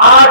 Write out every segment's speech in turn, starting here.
8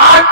8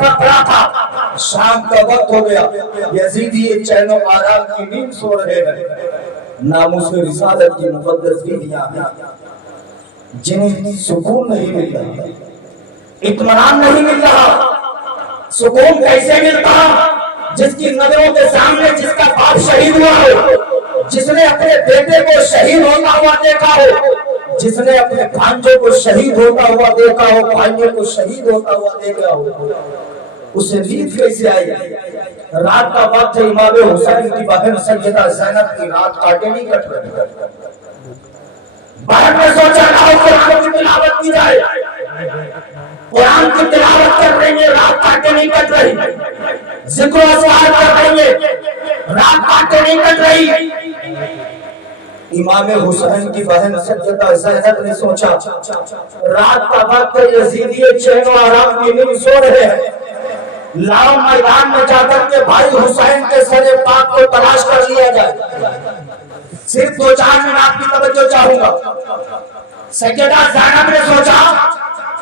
پر پڑا تھا، شام کا وقت ہو گیا، یزیدی چین و آرام کی نیند سو رہے ہیں، ناموس رسالت کی مقدس بیویاں ہیں جنہیں سکون نہیں مل رہا، اطمینان نہیں مل رہا۔ سکون کیسے ملتا؟ جس کی نظروں کے سامنے جس کا باپ شہید ہوا ہو، جس نے اپنے بیٹے کو شہید ہوتا ہوا دیکھا ہو، جس نے اپنے بھانجے کو شہید ہوتا ہوا دیکھا ہو، بھائیوں کو شہید ہوتا ہوا دیکھا ہو، اسے نیند کیسے آئی؟ رات کا وقت ہے، امام حسین کی بہن سیدہ زینب کی رات کاٹے نہیں کٹ رہی، بہن نے سوچا لاؤ قرآن کی تلاوت کی جائے، قرآن کی تلاوت کر رہی ہے، رات کاٹے نہیں کٹ رہی، ذکر و اذکار کر رہی ہے، رات کاٹے نہیں کٹ رہی۔ امام حسین کی بہن سیدہ زینب نے سوچا رات کا وقت یزیدی چین و آرام کی نیند سو رہے ہیں، لاؤ میدان میں جا کر کے بھائی حسین کے سر پاک کو تلاش کر لیا جائے۔ صرف 2-4 منٹ کی توجہ چاہوں گا۔ سیدہ زینب نے سوچا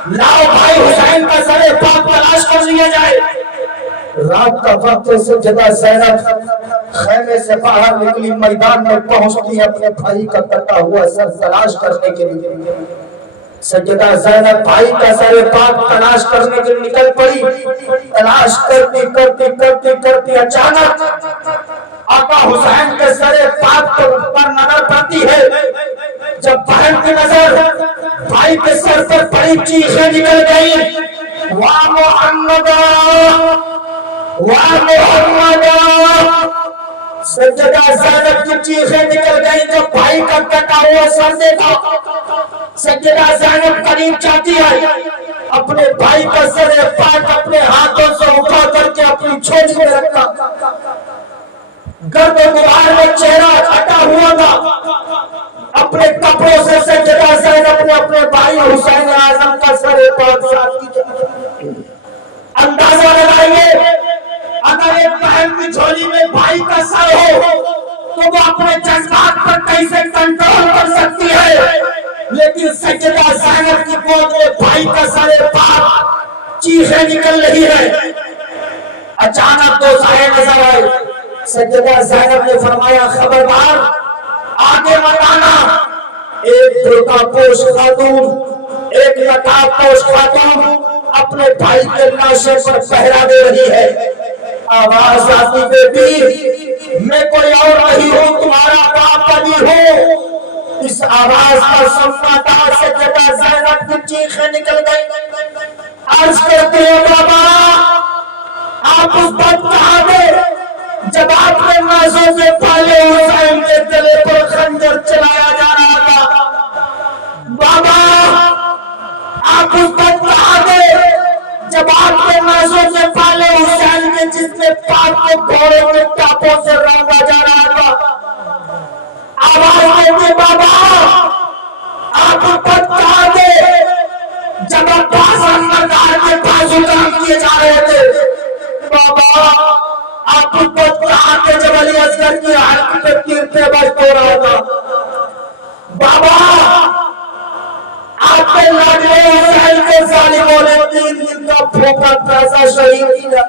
لاؤ بھائی حسین کا سر پاک تلاش کر لیا جائے۔ رات کا وقت سیدہ زینب خیمے سے باہر نکلی، میدان میں پہنچتی اپنے بھائی کا کٹا ہوا سر تلاش کرنے کے لیے۔ سیدہ زینب بھائی کا سر پاک تلاش کرنے کے لیے نکل پڑی، تلاش کرتی کرتی کرتی کرتی اچانک آقا حسین کے سر پاک پر نظر پڑتی ہے۔ جب بہن کی نظر بھائی کے سر پر پڑی، چیخیں نکل گئی، واہ محمد واہ محمد۔ سیدہ زینب کی چیخیں نکل گئی جب بھائی کا کٹا ہوا سر دیکھا۔ سیدہ زینب قریب جاتی ہے، اپنے بھائی کا سر پاک اپنے ہاتھوں سے اٹھا کر کے اپنی جھولی میں رکھا، گرد و غبار میں چہرہ ڈھکا ہوا تھا، اپنے کپڑوں سے سیدہ زینب نے اپنے بھائی حسین اعظم کا سر پاک صاف کیا۔ اندازہ لگائیے اگر ایک بہن کی جھولی میں بھائی کا سر ہو تو وہ اپنے جذبات پر کیسے کنٹرول کر سکتی ہے، لیکن سیدہ زینب کی گود میں بھائی کا سر پاک، چیخیں نکل رہی ہے۔ اچانک دو سائے نظر آئے، سیدہ زینب نے فرمایا خبردار آگے مت آنا۔ ایک برقع پوش خاتون، ایک نقاب پوش خاتون اپنے بھائی کے لاشے پر پہرا دے رہی ہے۔ آواز آتی بیٹی میں کوئی اور نہیں ہوں، تمہارا باپ بھی ہوں۔ اس آواز کا سننا تھا سیدہ زینب کی چیخیں نکل گئی، عرض کرتے ہیں بابا آپ اس وقت کہاں تھے جب آپ نے نازوں کے پالے حسین کے گلے پر خنجر چلایا جا رہا تھا؟ بابا آپ اس وقت کہاں تھے جب آپ کے نازوں کے پالے حسین کے جسم پاک کو گھوڑے کے ٹاپوں سے روندا جا رہا تھا؟ آواز دیتے بابا آپ اس وقت کہاں تھے جب عباس احمدار کے بازو کام کیے جا رہے تھے؟ بابا آپ اس وقت کہاں تھے جب علی اصغر کی حلق پہ تیر پیوست ہو رہا تھا؟ بابا آپ کے لاڈلے حسین کے ظالموں نے 3 دن کا پھونکا پیسہ شہید کیا۔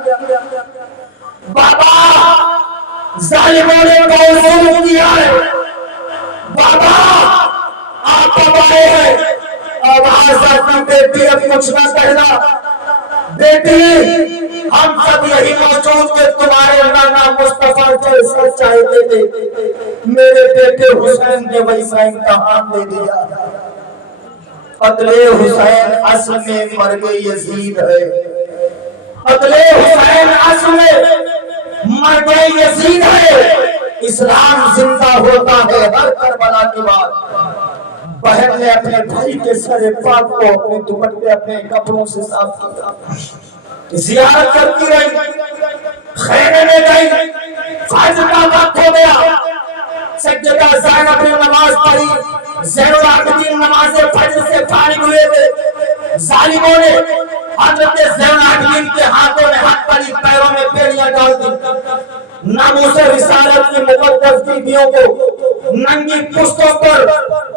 بابا ظالموں نے بہت ظلم کیا ہے۔ بابا آپ اب آئے ہیں، آواز آتی بیٹی اب کچھ نہ کہنا، بیٹی ہم سب یہی موجود کہ تمہارے نانا مصطفیٰ جیسا چاہتے تھے، میرے بیٹے حسین نے ویسا امتحان دے دیا۔ قتل حسین اصل میں مرگ یزید ہے، قتل حسین اصل میں مرگ یزید ہے۔ اسلام زندہ ہوتا ہے ہر کربلا کے بعد۔ بہن نے اپنے بھائی کے سر پاک کو اپنے دوپٹے اپنے کپڑوں سے صاف کیا، زیارت کرتی رہی، خیمے میں گئی، فجر کا وقت ہو گیا، سیدہ زینب نے نماز پڑھی، زین العابدین نماز فجر سے فارغ ہوئے تھے، ظالموں نے حضرت زین العابدین کے ہاتھوں میں ہاتھ پڑی، پیروں میں بیڑیاں ڈال دی، ناموس رسالت کی مقدس بیویوں کو ننگی پشتوں پر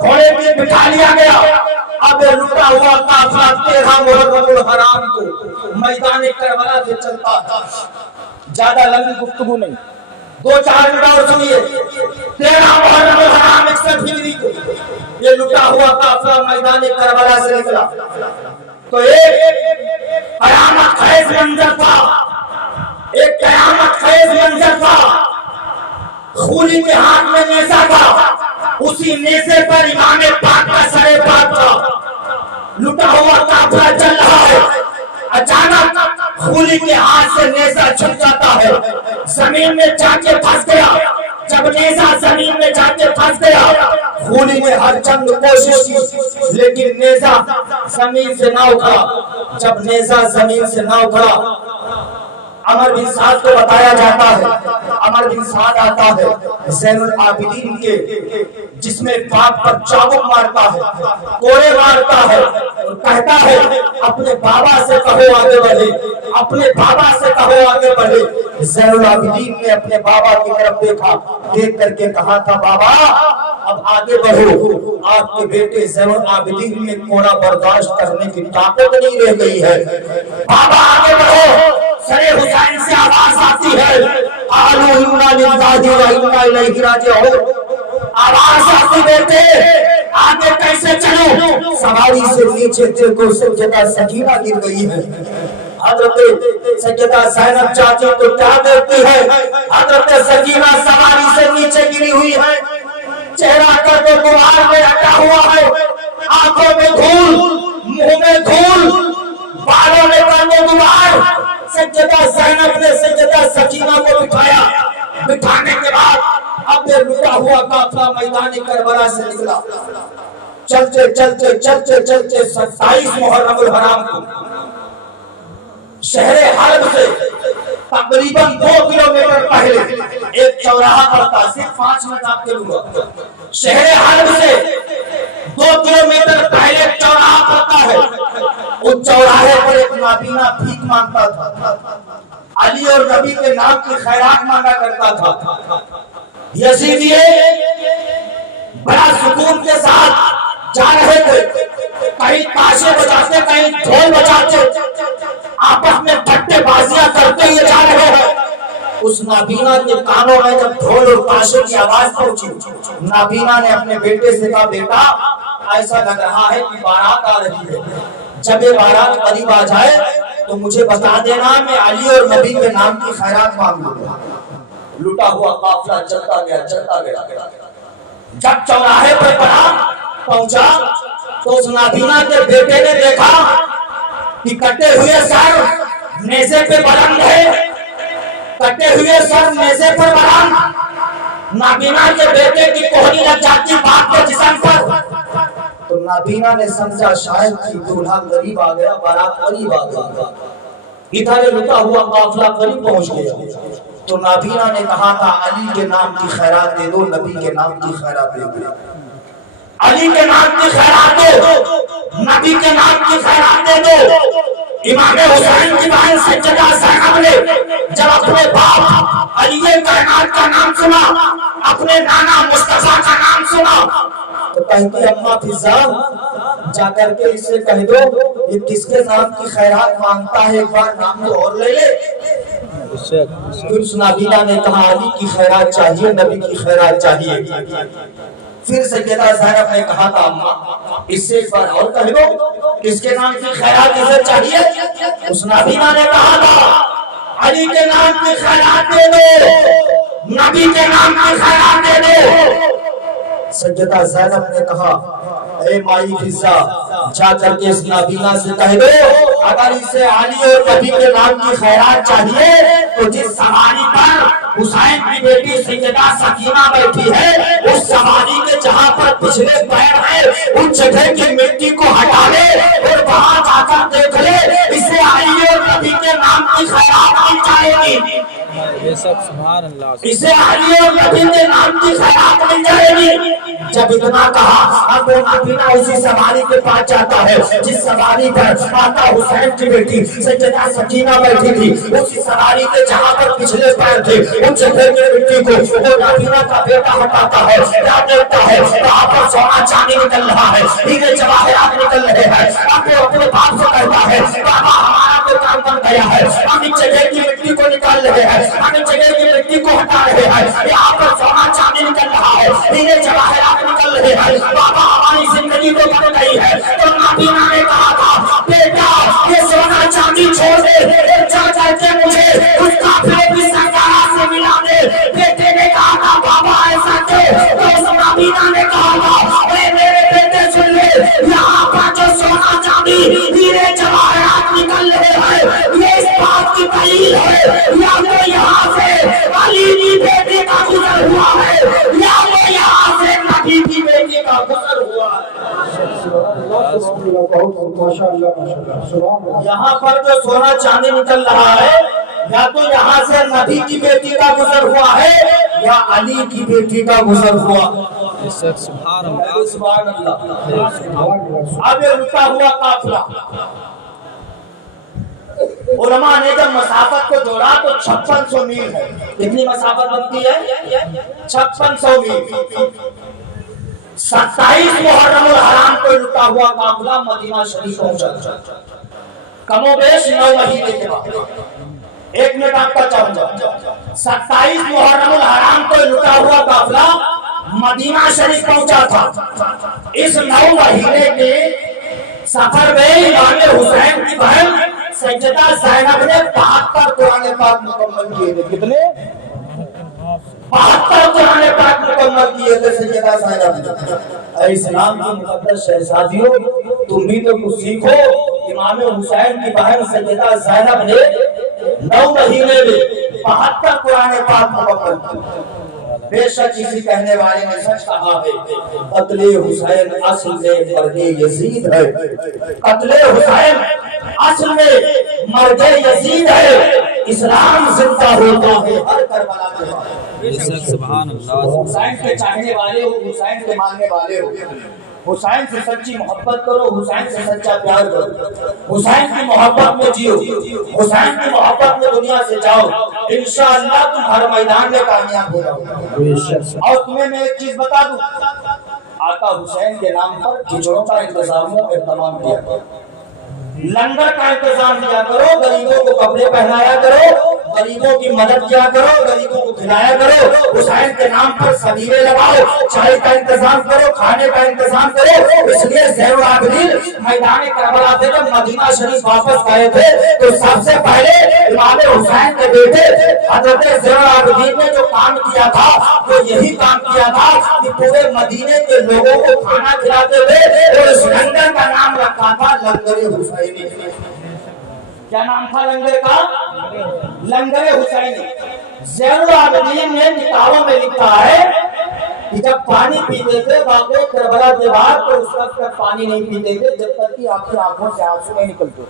گھوڑے پہ بٹھا لیا گیا۔ اب لٹا ہوا قافلہ 13 محرم الحرام کو میدان کربلا سے چلتا ہے. زیادہ لمبی گفتگو نہیں, 2-4 منٹ اور سنیے. 13 محرم الحرام 61 ہجری کو یہ لٹا ہوا قافلہ میدان کربلا سے نکلا تو ایک قیامت خیز منظر تھا, ایک قیامت خیز منظر تھا. خولی کے ہاتھ میں نیزہ تھا, اسی نیزے پر امام پاک کا سر پاک تھا. لٹا ہوا قافلہ چل رہا ہے, اچانک خولی کے ہاتھ سے نیزہ چھٹ جاتا ہے, زمین میں جا کے پھنس گیا. جب نیزہ زمین میں جا کے پھنس گیا, خولی نے ہر چند کوشش کی لیکن نیزہ زمین سے نہ اٹھا. جب نیزہ زمین سے نہ اٹھا, عمر بن سعد کو بتایا جاتا ہے, عمر بن سعد آتا ہے زین العابدین کے جس میں پاک پر چابک مارتا ہے, کوڑے مارتا ہے, اور کہتا ہے اپنے بابا سے کہو آگے بڑھے, اپنے بابا سے کہو آگے بڑھے. زین العابدین نے اپنے بابا کی طرف دیکھا, دیکھ کر کے کہا تھا بابا اب آگے بڑھو, آپ کے بیٹے زین العابدین میں کوڑا برداشت کرنے کی طاقت نہیں رہ گئی ہے, بابا آگے بڑھو. سرے حسین سے آواز آتی ہے قالوا انا للہ و انا الیہ راجعون, آواز آتی بیٹے آگے کیسے چلو. سواری سے نیچے دیکھو سیدہ سکینہ گر گئی ہے. حضرت سیدہ زینب چاچی تو کیا دیکھتی ہے, حضرت سکینہ سواری سے نیچے گری ہوئی ہے, چہرہ کر کے غبار میں رکھا ہوا ہے, آنکھوں میں دھول, منہ میں دھول, بالوں میں غبار. سیدہ زینب نے سیدہ سکینہ کو بٹھایا, بٹھانے کے بعد اب یہ لٹا ہوا قافلہ میدان کربلا سے نکلا. چلتے چلتے چلتے چلتے 27 محرم الحرام کو شہر حلب سے تقریباً 2 کلومیٹر پہلے ایک چوراہا پڑتا, صرف 5 منٹ آپ کے لوں. شہر حلب سے 2 کلومیٹر پہلے ایک چوراہا پڑتا ہے, اس چوراہے پر ایک نابینا بھیک مانگتا تھا, علی اور نبی کے نام کی خیرات مانگا کرتا تھا. یزیدیے بڑا سکون کے ساتھ جا رہے تھے, کہیں تاشے بجاتے کہیں ڈھول بجاتے, آپس میں پھٹے بازیاں کرتے ہوئے جا رہے ہیں. اس نابینا کے کانوں میں جب ڈھول اور تاشے کی آواز پہنچی, نابینا نے اپنے بیٹے سے کہا بیٹا ایسا لگ رہا ہے کہ بارات آ رہی ہے, جب یہ بارات قریب آ جائے تو مجھے بتا دینا, میں علی اور نبی کے نام کی خیرات مانگ لوں گا. لٹا ہوا قافلہ چلتا گیا چلتا گیا. جب چوراہے پر پہنچا تو اس نابینا کے بیٹے نے دیکھا کہ کٹے ہوئے سر نیزے پہ بلند ہے, کٹے ہوئے سر نیزے پر بلند. نابینا کے بیٹے کی کوہنی لگ جاتی باپ کے جسم پر, تو نابینا نے سمجھا شاید کہ دولہا قریب آ گیا, بارات قریب آ گیا. ادھر لٹا ہوا قافلہ قریب پہنچ گیا تو نابینا نے کہا تھا علی کے نام کی خیرات دے دو, نبی کے نام کی خیرات دے دو. علی کے نام کی خیرات دو, نبی کے نام کی خیرات دے دو. امام حسین کی بہن سیدہ زینب نے جب اپنے باپ علی کائنات کا نام سنا, اپنے نانا مصطفیٰ کا نام سنا, تو کہتی اماں فضا جا کر کے اس سے کہہ دو یہ کس کے نام کی خیرات مانگتا ہے, ایک بار نام تو اور لے لے. پھر اس نابینا نے کہا علی کی خیرات چاہیے, نبی کی خیرات چاہیے. پھر سیدہ زینب نے کہا تھا اماں اس سے ایک بار اور کہہ دو کس کے نام کی خیرات اسے چاہیے. اس نابینا نے کہا تھا علی کے نام کی خیرات دے دو, نبی کے نام کی خیرات دے دو. سیدہ زینب نے کہا اے مائی فضا جا کر کے اس نابینا سے کہہ دو اگر اسے علی اور نبی کے نام کی خیرات چاہیے تو جس سواری پر حسین کی بیٹی سیدہ سکینہ بیٹھی ہے اس سواری کے جہاں پر پچھلے پیر ہے ان جگہ کی مٹی کو ہٹا لے اور وہاں جا کر دیکھ لے اسے علی اور نبی کے نام کی خیرات نہیں چاہے گی, اسے علی اور نبی کے نام کی خیرات نہیں چاہے گی. جب اتنا کہا اب وہ نابینا اسی سواری کے پاس جاتا ہے جس سواری پر آقا حسین کی بیٹی سیدہ سکینہ بیٹھی تھی. اسی سواری کے جہاں پر پچھلے پیر تھے ان جگہ کی مٹی کو وہ نابینا کا بیٹا ہٹاتا ہے. کیا دیکھتا ہے وہاں پر سونا چاندی نکل رہا ہے, ہیرے جواہرات نکل رہے ہیں. اب وہ اپنے باپ سے کہتا ہے بابا ہمارا کوئی کام گیا ہے، ہم اس جگہ کی مٹی کو نکال رہے ہیں، ہم اس جگہ کی مٹی کو ہٹا رہے ہیں، یہاں پر سونا چاندی نکل رہا ہے، ہیرے جواہرات نکل رہے ہیں، بابا ہماری زندگی تو بن گئی ہے۔ تو نابینا نے کہا تھا بیٹا یہ سونا چاندی چھوڑ دے، جا کر کے مجھے اس کافرے کی سرکارہ سے ملا دے۔ بیٹے نے کہا تھا بابا ایسا کیوں؟ تو اس نابینا نے کہا تھا اے میرے بیٹے سن لے، یہاں پر جو سونا چاندی ہیرے جواہرات نکل رہے ہیں یہ اس بات کی دلیل ہے یا تو یہاں سے علی کی بیٹی کا گزر ہوا ہے یا تو یہاں سے نبی کی بیٹی کا گزر ہوا ہے۔ یہاں پر جو سونا چاندی نکل رہا ہے یا تو یہاں سے نبی کی بیٹی کا گزر ہوا ہے یا علی کی بیٹی کا گزر ہوا۔ سبحان اللہ۔ اب یہ رکا ہوا قافلہ علماء نے جب مسافت کو جوڑا تو 5600 میل ہے۔ کتنی مسافت بنتی ہے؟ 5600 میل۔ 27 محرم الحرام کو رکا ہوا قافلہ مدینہ شریف پہنچا، کم و بیش 9 مہینے کے بعد۔ ایک منٹ آپ کا چاہوں گا، 27 محرم الحرام کو رکا ہوا قافلہ مدینہ شریف پہنچا تھا۔ اس 9 مہینے کے سفر میں امام حسین کی بہن سیدہ زینب نے 72 قرآن پاک مکمل کیے تھے۔ کتنے؟ 72 قرآن پاک مکمل کیے تھے سیدہ زینب نے۔ اے اسلام کی مقدس شہزادیوں، تم بھی تو کچھ سیکھو۔ امام حسین کی بہن سیدہ زینب نے 9 مہینے میں 72 قرآن پاک مکمل کیے۔ بے شک کسی کہنے والے نے سچ کہا ہے، قتل حسین اصل میں مرد یزید ہے۔ قتل حسین اصل میں مرد یزید ہے۔ اسلام زندہ ہوتا ہے ہر کربلا کے بعد۔ سبحان اللہ۔ حسین کے چاہنے والے ہو، حسین کے ماننے والے ہو، حسین سے سچی محبت کرو، حسین سے سچا پیار کرو، حسین کی محبت میں جیو، حسین کی محبت میں دنیا سے جاؤ، انشاءاللہ تم ہر میدان میں کامیاب ہو جاؤ۔ اور تمہیں میں ایک چیز بتا دوں، آقا حسین کے نام پر کھچڑوں کا انتظام و اہتمام کیا کرو، لنگر کا انتظام کیا کرو، غریبوں کو کپڑے پہنایا کرو، غریبوں کی مدد کیا کرو، غریبوں کو کھلایا کرو، حسین کے نام پر سبیلے لگاؤ، چائے کا انتظام کرو، کھانے کا انتظام کرو۔ اس لیے زین العابدین میدان کربلا سے جب مدینہ شریف واپس گئے تھے تو سب سے پہلے امام حسین کے بیٹے حضرت زین العابدین نے جو کام کیا تھا وہ یہی کام کیا تھا کہ پورے مدینے کے لوگوں کو کھانا کھلاتے تھے اور اس لنگر کا نام رکھا تھا لنگر حسینی۔ کیا نام تھا لنگر کا؟ لنگر حسینی۔ زین العابدین نے کتابوں میں لکھا ہے کہ جب پانی پیتے تھے واقعہ کربلا کے بعد تو اس وقت تک پانی نہیں پیتے تھے جب تک کہ آپ کی آنکھوں سے آنسو نہیں نکلتے،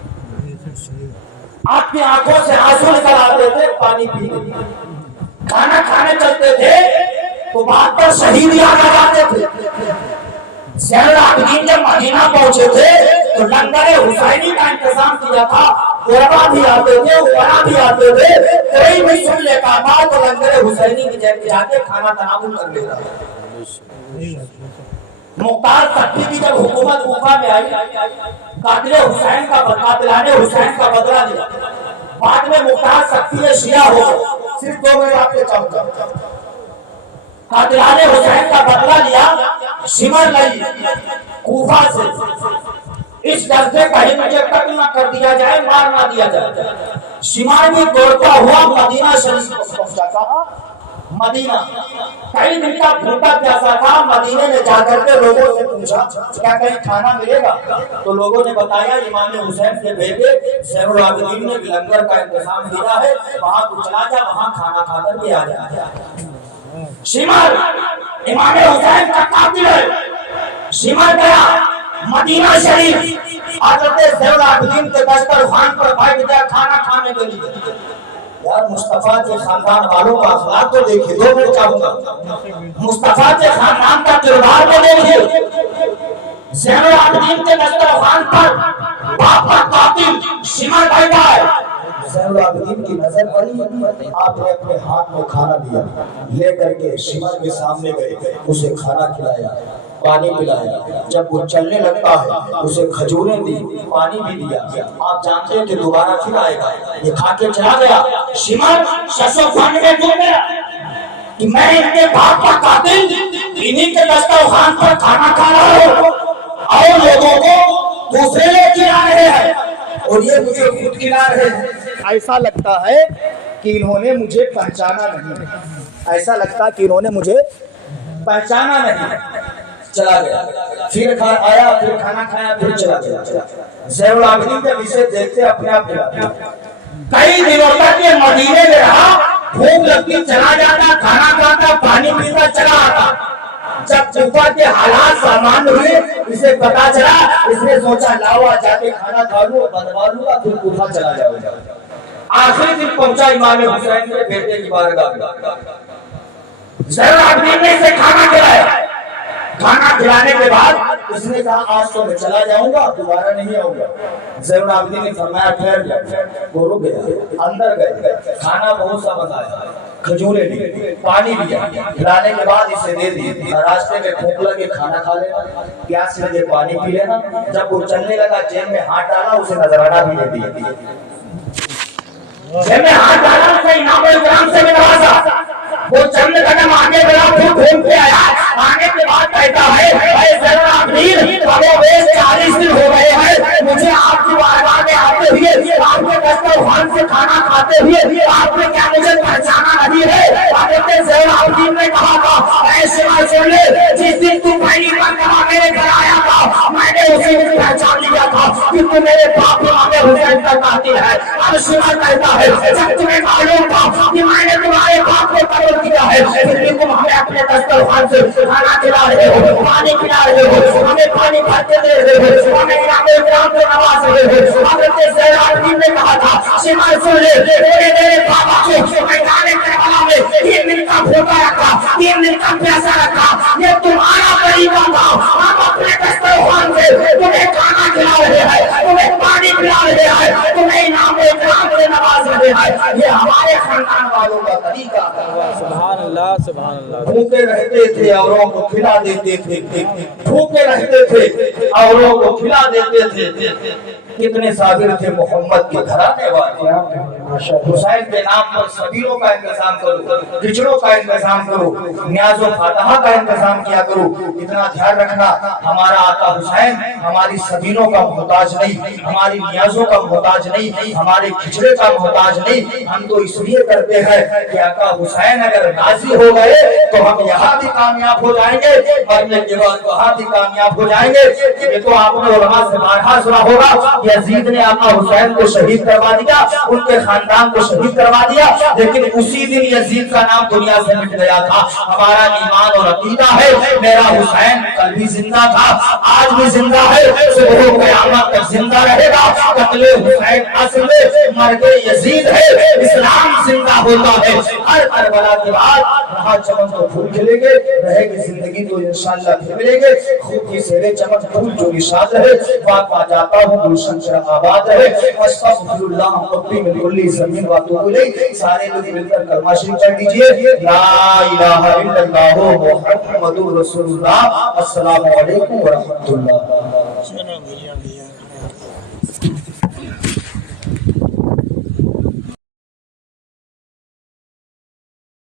آپ کی آنکھوں سے آنسو نکل آتے تھے پانی پیتے تھے۔ کھانا کھانے چلتے تھے تو بعد پر شہید یاد آ جاتے تھے۔ زین العابدین جب مدینہ پہنچے تھے تو لنگر حسینی کا انتظام کیا تھا، غربا بھی آتے تھے، امرا بھی آتے تھے، کوئی بھی سن لیتا تھا تو لنگر حسینی کی جگہ جا کے کھانا تناول کر لیتا تھا۔ مختار تقی کی جب حکومت کوفہ میں آئی، قاتلان حسین کا بدلہ لیا، بعد میں مختار تقی شیعہ ہو گئے۔ صرف 2 منٹ آپ کے چاہوں گا، قاتلان حسین کا بدلہ لیا، شمر لائی کوفہ سے، اس ڈر سے کہیں مجھے قتل نہ کر دیا جائے، مار نہ دیا جائے۔ شمار بھی دوڑتا ہوا مدینہ شریف پہنچا۔ کہاں؟ مدینہ۔ کئی دن کا بھوکا پیاسا تھا، مدینے میں جا کر کے لوگوں سے پوچھا کیا کہیں کھانا ملے گا؟ تو لوگوں نے بتایا امام حسین کے بیٹے زین العابدین نے لنگر کا انتظام کیا ہے، وہاں تو چلا جا، وہاں کھانا کھا کر کے آ جا۔ شمر امام حسین کا قاتل ہے، شمر گیا مدینہ شریف، حضرت زین العابدین کے دسترخوان پر بیٹھ گیا کھانا کھانے کے لیے۔ یار مصطفیٰ کے خاندان والوں کا اخلاق تو دیکھیے، 2 منٹ چاہوں گا، مصطفیٰ کے خاندان کا کردار تو دیکھیے۔ زین العابدین کے دسترخوان پر باپ کا قاتل شمر بیٹھا ہے، زین العابدین کی نظر پڑی، آپ نے اپنے ہاتھ میں کھانا دیا، لے کر کے شمر کے سامنے گئے، اسے کھانا کھلایا۔ پانی پلایا، جب وہ چلنے لگتا ہے اسے کھجوریں دی، پانی بھی دیا۔ آپ جانتے ہیں کہ دوبارہ پھر آئے گا، یہ کھا کے چلا گیا۔ شمر ششو فن میں ڈوب گیا کہ میں ان کے باپ کا قاتل انہی کے دسترخوان پر کھانا کھا رہا ہوں اور لوگوں کو دوسرے لوگ کھلا رہے ہیں اور یہ مجھے خود کھلا رہے ہیں۔ ایسا لگتا ہے کہ انہوں نے مجھے پہچانا نہیں، ایسا لگتا کہ انہوں نے مجھے پہچانا نہیں۔ چلا گیا، پھر آیا، پھر کھانا کھایا، پھر چلا گیا۔ زین العابدین جب اسے دیکھتے اپنے آپ کئی دنوں تک یہ مدینے میں رہا، بھوک لگتی چلا جاتا، کھانا کھاتا، پانی پیتا چلا آتا۔ جب کوفہ کے حالات سامان ہوئے اسے پتا چلا، اس نے سوچا لاؤ جا کے کھانا کھا لوں، بنوا لوں گا، پھر کوفہ چلا جاؤ۔ آخری دن پہنچا امام حسین کے بیٹے کی بارگاہ میں، زین العابدین نے اسے کھانا کھلایا۔ کھانا کھلانے کے بعد اس نے کہا آج تو میں چلا جاؤں گا، دوبارہ نہیں آؤں گا۔ زین العابدین نے فرمایا ٹھہر جا۔ وہ رک گیا، اندر گئے، کھانا بہت سا بنایا، کھجوریں دی، پانی دیا، کھلانے کے بعد اسے دے دی۔ راستے میں بھوک لگے کھانا کھا لینا، پیاس لگے پانی پی لینا۔ جب وہ چلنے لگا جیب میں ہاتھ ڈالا، اسے نذرانہ بھی دے دیا۔ جیب میں ہاتھ ڈالا، اسے انعام و اکرام سے بھی نوازا۔ وہ چند قدم آگے بڑھا، پھر گھوم کے آیا، آنے کے بعد کہتا ہے اے زین العابدین، کموبیش 40 دن ہو گئے ہیں مجھے آپ کی بارگاہ میں آتے ہوئے، آپ کے دسترخوان سے کھانا کھاتے ہوئے، آپ نے کیا مجھے پہچانا نہیں ہے؟ حضرت زین العابدین نے کہا تھا اے سمجھ سن لے، جس دن تو پہلی مرتبہ میرے گھر آیا تھا میں نے اسی دن پہچان لیا تھا کہ تو میرے باپ امام حسین کا قاتل ہے۔ اب سمجھ کہتا ہے جب تمہیں معلوم تھا کہ میں نے تمہارے باپ کو قتل کیا ہے، پھر بھی تم ہمیں اپنے دسترخوان سے کھانا کھلا رہے ہو، پانی پلا رہے ہو، ہمیں پانی بھر کے دے رہے ہو، ہمیں انعام و اکرام سے نواز رہے ہو۔ حضرت زین العابدین نے کہا تھا سمجھ سن لے، میرے بابا کو میدان کربلا میں 3 دن کا بھوکا رکھا، 3 دن کا پیاسا رکھا، یہ تمہارا طریقہ تھا۔ ہم اپنے دسترخوان سے تمہیں کھانا کھلا رہے ہیں، تمہیں پانی پلا رہے ہیں، تمہیں انعام و اکرام سے نواز رہے ہیں، یہ ہمارے خاندان والوں کا طریقہ ہے۔ سبحان اللہ، سبحان اللہ۔ بھوکے رہتے تھے اوروں کو کھلا دیتے تھے، بھوکے رہتے تھے اوروں کو کھلا دیتے تھے۔ کتنے صابر تھے محمد کے گھرانے والے۔ حسین کے نام پر سبیلوں کا انتظام کرو، کچڑوں کا انتظام کرو، نیاز و فاتحہ کا انتظام کیا کرو۔ اتنا دھیان رکھنا ہمارا آقا حسین ہماری سبیلوں کا محتاج نہیں، ہماری نیازوں کا محتاج نہیں، ہمارے کھچڑے کا محتاج نہیں۔ ہم تو اس لیے کرتے ہیں کہ آقا حسین اگر راضی ہو گئے تو ہم یہاں بھی کامیاب ہو جائیں گے، مرنے کے بعد وہاں بھی کامیاب ہو جائیں گے۔ یہ تو آپ نے علماء سے بارہا سنا ہوگا، یزید نے آقا حسین کو شہید کروا دیا، ان کے خاندان کو شہید کروا دیا، لیکن اسی دن یزید کا نام دنیا سے مٹ گیا تھا۔ ہمارا ایمان اور عقیدہ ہے میرا حسین کل بھی زندہ تھا، آج بھی زندہ ہے، صبح قیامت تک زندہ رہے گا۔ قتل حسین اصل میں مرگ یزید ہے، اسلام زندہ ہوتا ہے۔ ہر کربلا کے بعد وہاں چمن تو پھول کھلیں گے، رہے گی زندگی تو انشاءاللہ پھر ملیں گے۔ خوب کی سیرے چمن پھول جو نشاد رہے، بات پا جاتا ہوں گلشن شرح آباد رہے۔ استغفر اللہ ربی من کل ذنب واتوب الیہ۔ سارے لوگ مل کر کلمہ شریف پڑھ دیجئے، لا الہ الا اللہ محمد رسول اللہ۔ السلام علیکم ورحمۃ اللہ۔